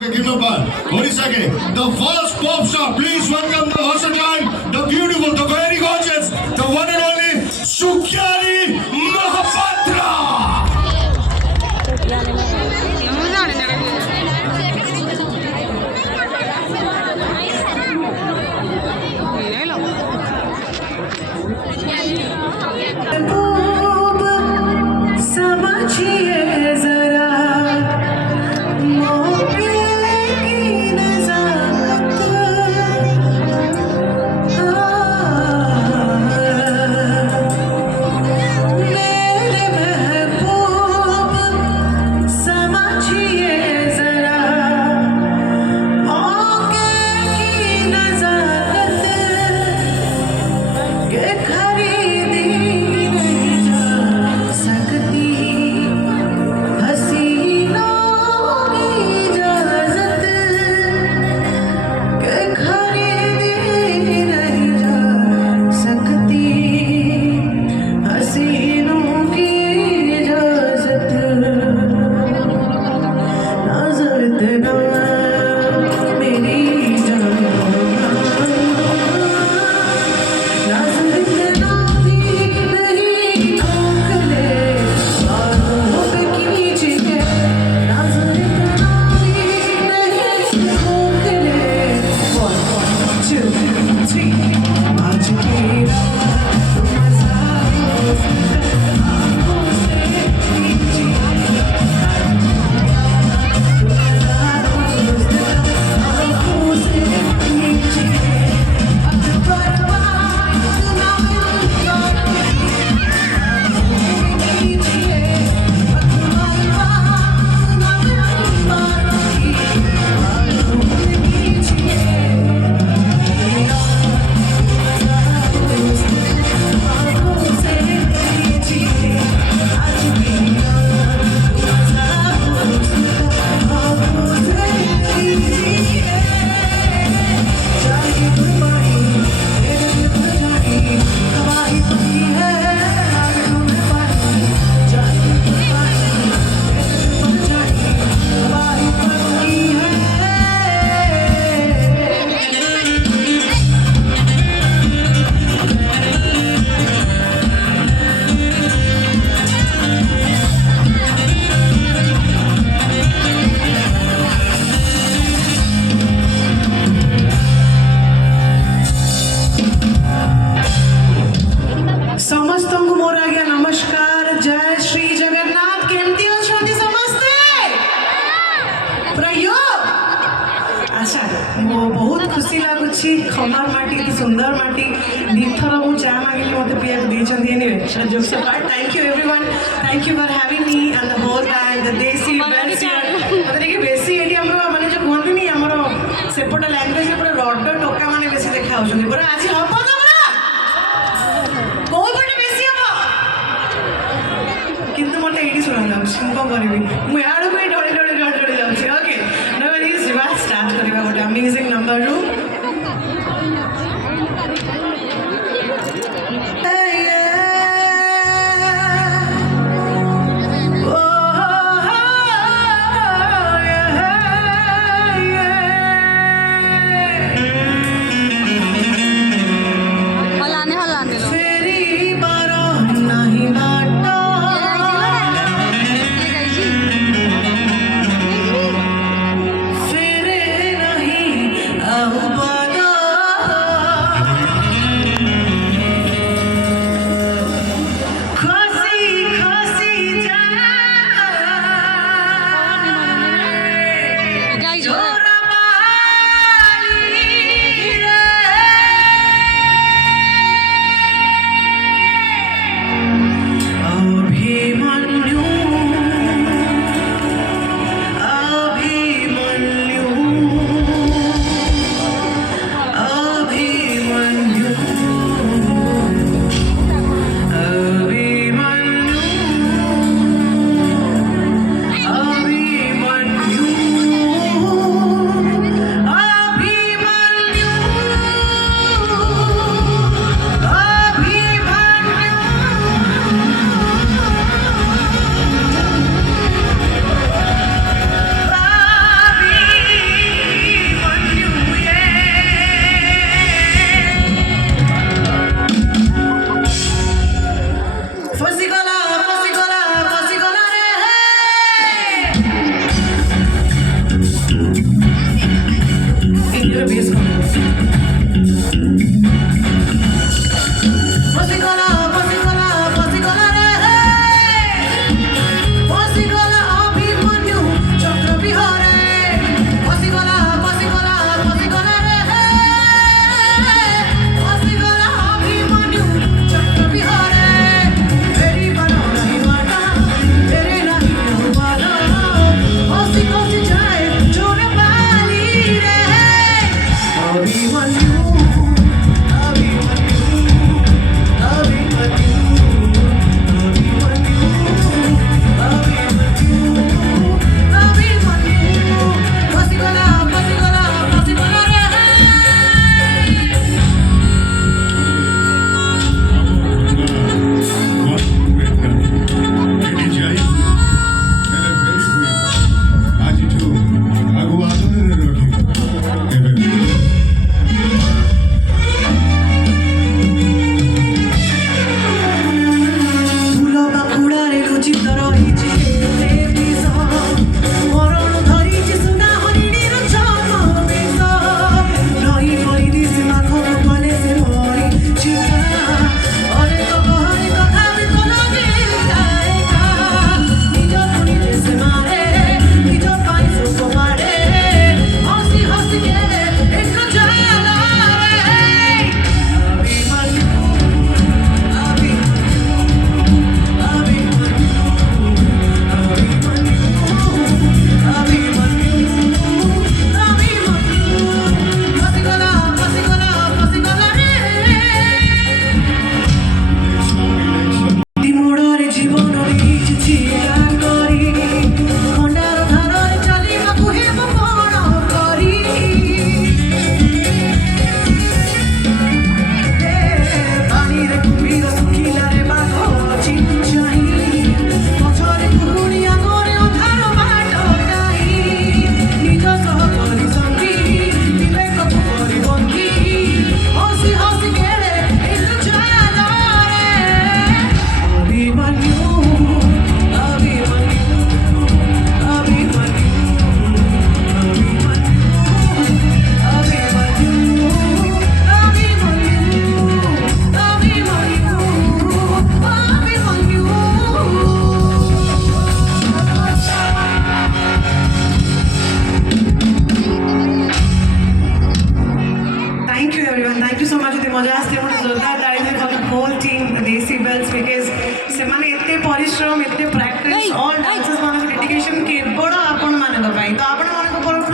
The first pop star, please welcome the versatile, the beautiful, the very gorgeous, the one and only Sukyani Mahapatra. बहुत खुशी लगुच खमार माटी सुंदर माटी दीथर मु चा मांगे मत पीया jokes apart thank you everyone thank you for having me and the whole band the Desi Bells here मतलब बेसी एटी हमर माने जो कहते नहीं हमर सेपट लैंग्वेज पूरा रड टोका माने बेसी देखा होछन पूरा आज हबो तमरा कोई पटे बेसी हबो किंतु मते एटी सुना जाउछ को करबी मु याडो पे डोळे डोळे डोळे जाउछ ओके नो वरीज जीवा स्टार्ट करबा गोटे अमेजिंग नंबर रू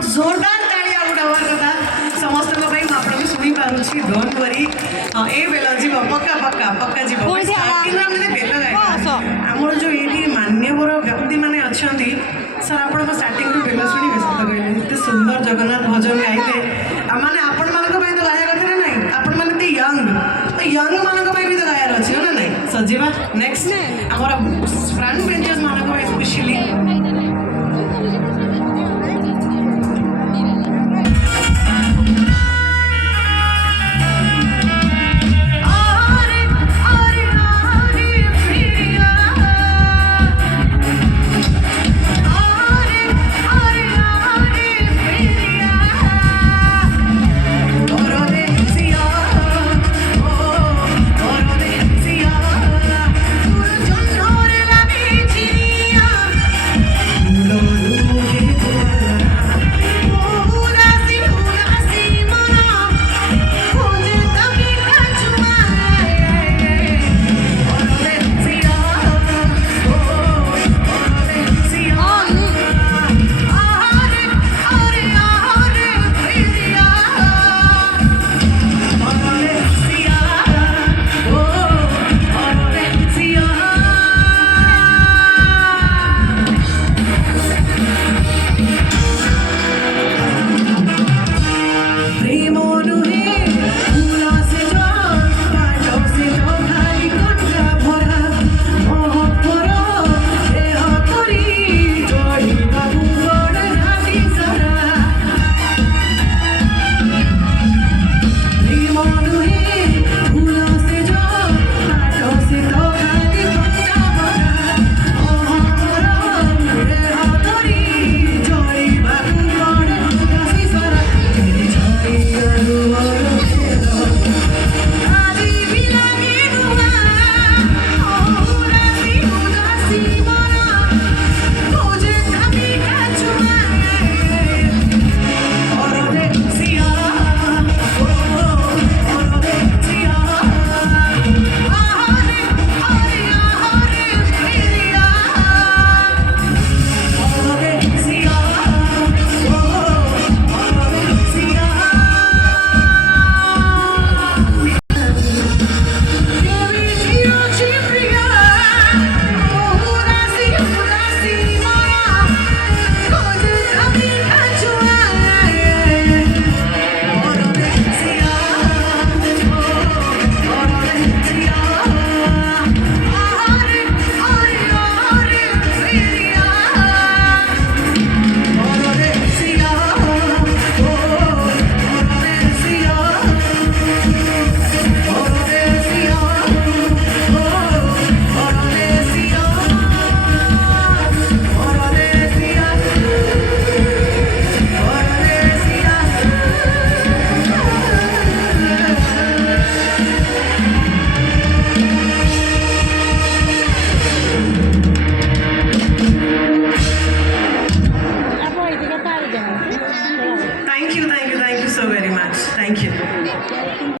जोरदार ताली आउट हवा कथा समस्त को भाई आपण भी सुनी पारुछि डोंट वरी ए बेला जीव पक्का पक्का पक्का जीव स्टार्टिंग रे हमने बेला गाइबा हमर जो एटी मान्यवर व्यक्ति माने अछंती सर आपण को स्टार्टिंग रे बेला सुनी सत कहले इते सुंदर जगन्नाथ भजन गाइते माने आपण मान को भाई तो गाया करते ना नहीं आपण माने ते यंग माने को भाई भी तो गाया अछि ना नहीं सजीवा नेक्स्ट हमर